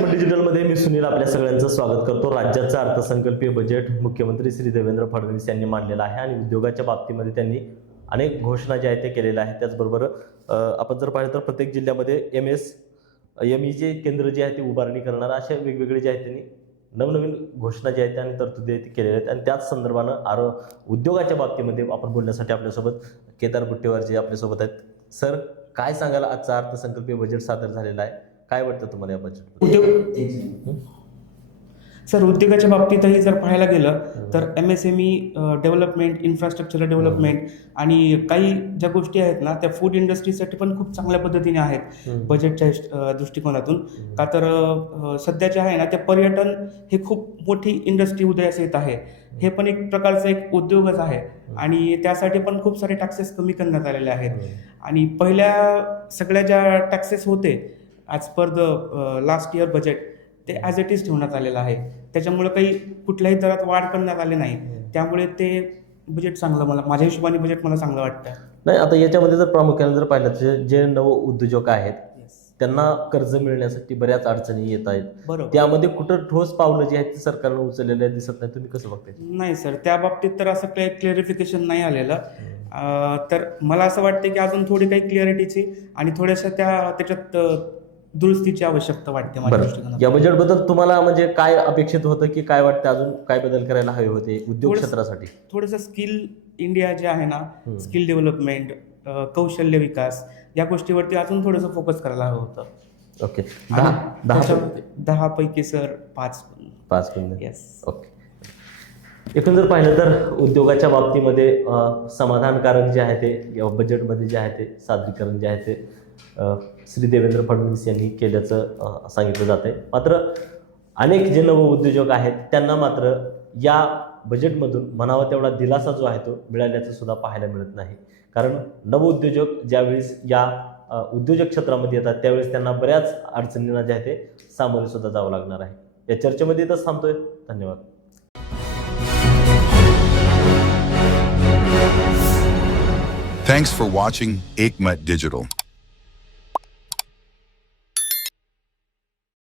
एकमत डिजिटलमध्ये मी सुनील आपल्या सगळ्यांचं स्वागत करतो। राज्याचं अर्थसंकल्पीय बजेट मुख्यमंत्री श्री देवेंद्र फडणवीस यांनी मांडलेलं आहे आणि उद्योगाच्या बाबतीमध्ये त्यांनी अनेक घोषणा ज्या आहेत ते केलेल्या आहेत। त्याचबरोबर आपण जर पाहिलं तर प्रत्येक जिल्ह्यामध्ये MSME जे केंद्र जे आहे ते उभारणी करणार अशा वेगवेगळे जे आहेत त्यांनी नवनवीन घोषणा ज्या आहेत आणि तरतुदी केलेल्या आहेत। आणि त्याच संदर्भानं उद्योगाच्या बाबतीमध्ये आपण बोलण्यासाठी आपल्यासोबत केदार बुट्टेवार जे आपल्यासोबत आहेत। सर, काय सांगाल, आजचा अर्थसंकल्पीय बजेट सादर झालेला आहे, काय वाटतं तुम्हाला या बजेट? सर, उद्योगाच्या बाबतीतही जर पाहायला गेलं तर MSME डेव्हलपमेंट, इन्फ्रास्ट्रक्चर डेव्हलपमेंट आणि काही ज्या गोष्टी आहेत ना त्या फूड इंडस्ट्रीसाठी पण खूप चांगल्या पद्धतीने आहेत बजेटच्या दृष्टिकोनातून। का तर सध्या जे आहे ना ते पर्यटन हे खूप मोठी इंडस्ट्री उदयास येत आहे, हे पण एक प्रकारचा एक उद्योगच आहे आणि त्यासाठी पण खूप सारे टॅक्सेस कमी करण्यात आलेले आहेत। आणि पहिल्या सगळ्या ज्या टॅक्सेस होते as per the last year budget ते ॲज इट इज ठेवण्यात आलेलं आहे, त्याच्यामुळे काही कुठल्याही दरात वाढ करण्यात आली नाही, त्यामुळे ते बजेट चांगलं, माझ्या हिशोबाने बजेट मला चांगलं वाटतं। नाही, आता याच्यामध्ये जर प्रामुख्याने जर पाहिलं जे नव उद्योजक आहेत त्यांना कर्ज मिळण्यासाठी बऱ्याच अडचणी येत आहेत, बरोबर, त्यामध्ये कुठं ठोस पावलं जी आहेत ती सरकारनं उचललेले दिसत नाही, तुम्ही कसं बघताय? नाही सर, त्या बाबतीत तर असं काही क्लिअरिफिकेशन नाही आलेलं। तर मला असं वाटतं की अजून थोडी काही क्लिअरिटीची आणि थोड्याशा त्याच्यात दुरुस्तीची आवश्यकता वाटते माझ्या दृष्टिकोनातून। या बजेटबद्दल तुम्हाला म्हणजे काय अपेक्षित होतं की काय वाटतं, अजून काय बदल करायला हवे होते उद्योग क्षेत्रासाठी? थोडंसं स्किल इंडिया जे आहे ना, स्किल डेव्हलपमेंट, कौशल्य विकास या गोष्टीवरती अजून थोडंसं फोकस करायला हवं होतं। ओके, 10 पैकी सर 5 येस। ओके, एकूण जर पाहिलं तर उद्योगाच्या बाबतीमध्ये समाधानकारक जे आहे ते बजेटमध्ये जे आहे ते सादरीकरण जे आहे ते श्री देवेंद्र फडणवीस यांनी केल्याचं सांगितलं जात आहे। मात्र अनेक जे नव उद्योजक आहेत त्यांना मात्र या बजेटमधून म्हणावा तेवढा दिलासा जो आहे तो मिळाल्याचं सुद्धा पाहायला मिळत नाही। कारण नव उद्योजक ज्यावेळेस या उद्योजक क्षेत्रामध्ये येतात त्यावेळेस त्यांना बऱ्याच अडचणींना जे आहे ते सामोरे सुद्धा जावं लागणार आहे। या चर्चेमध्ये इथंच थांबतोय, धन्यवाद। Thanks for watching Ekmat Digital.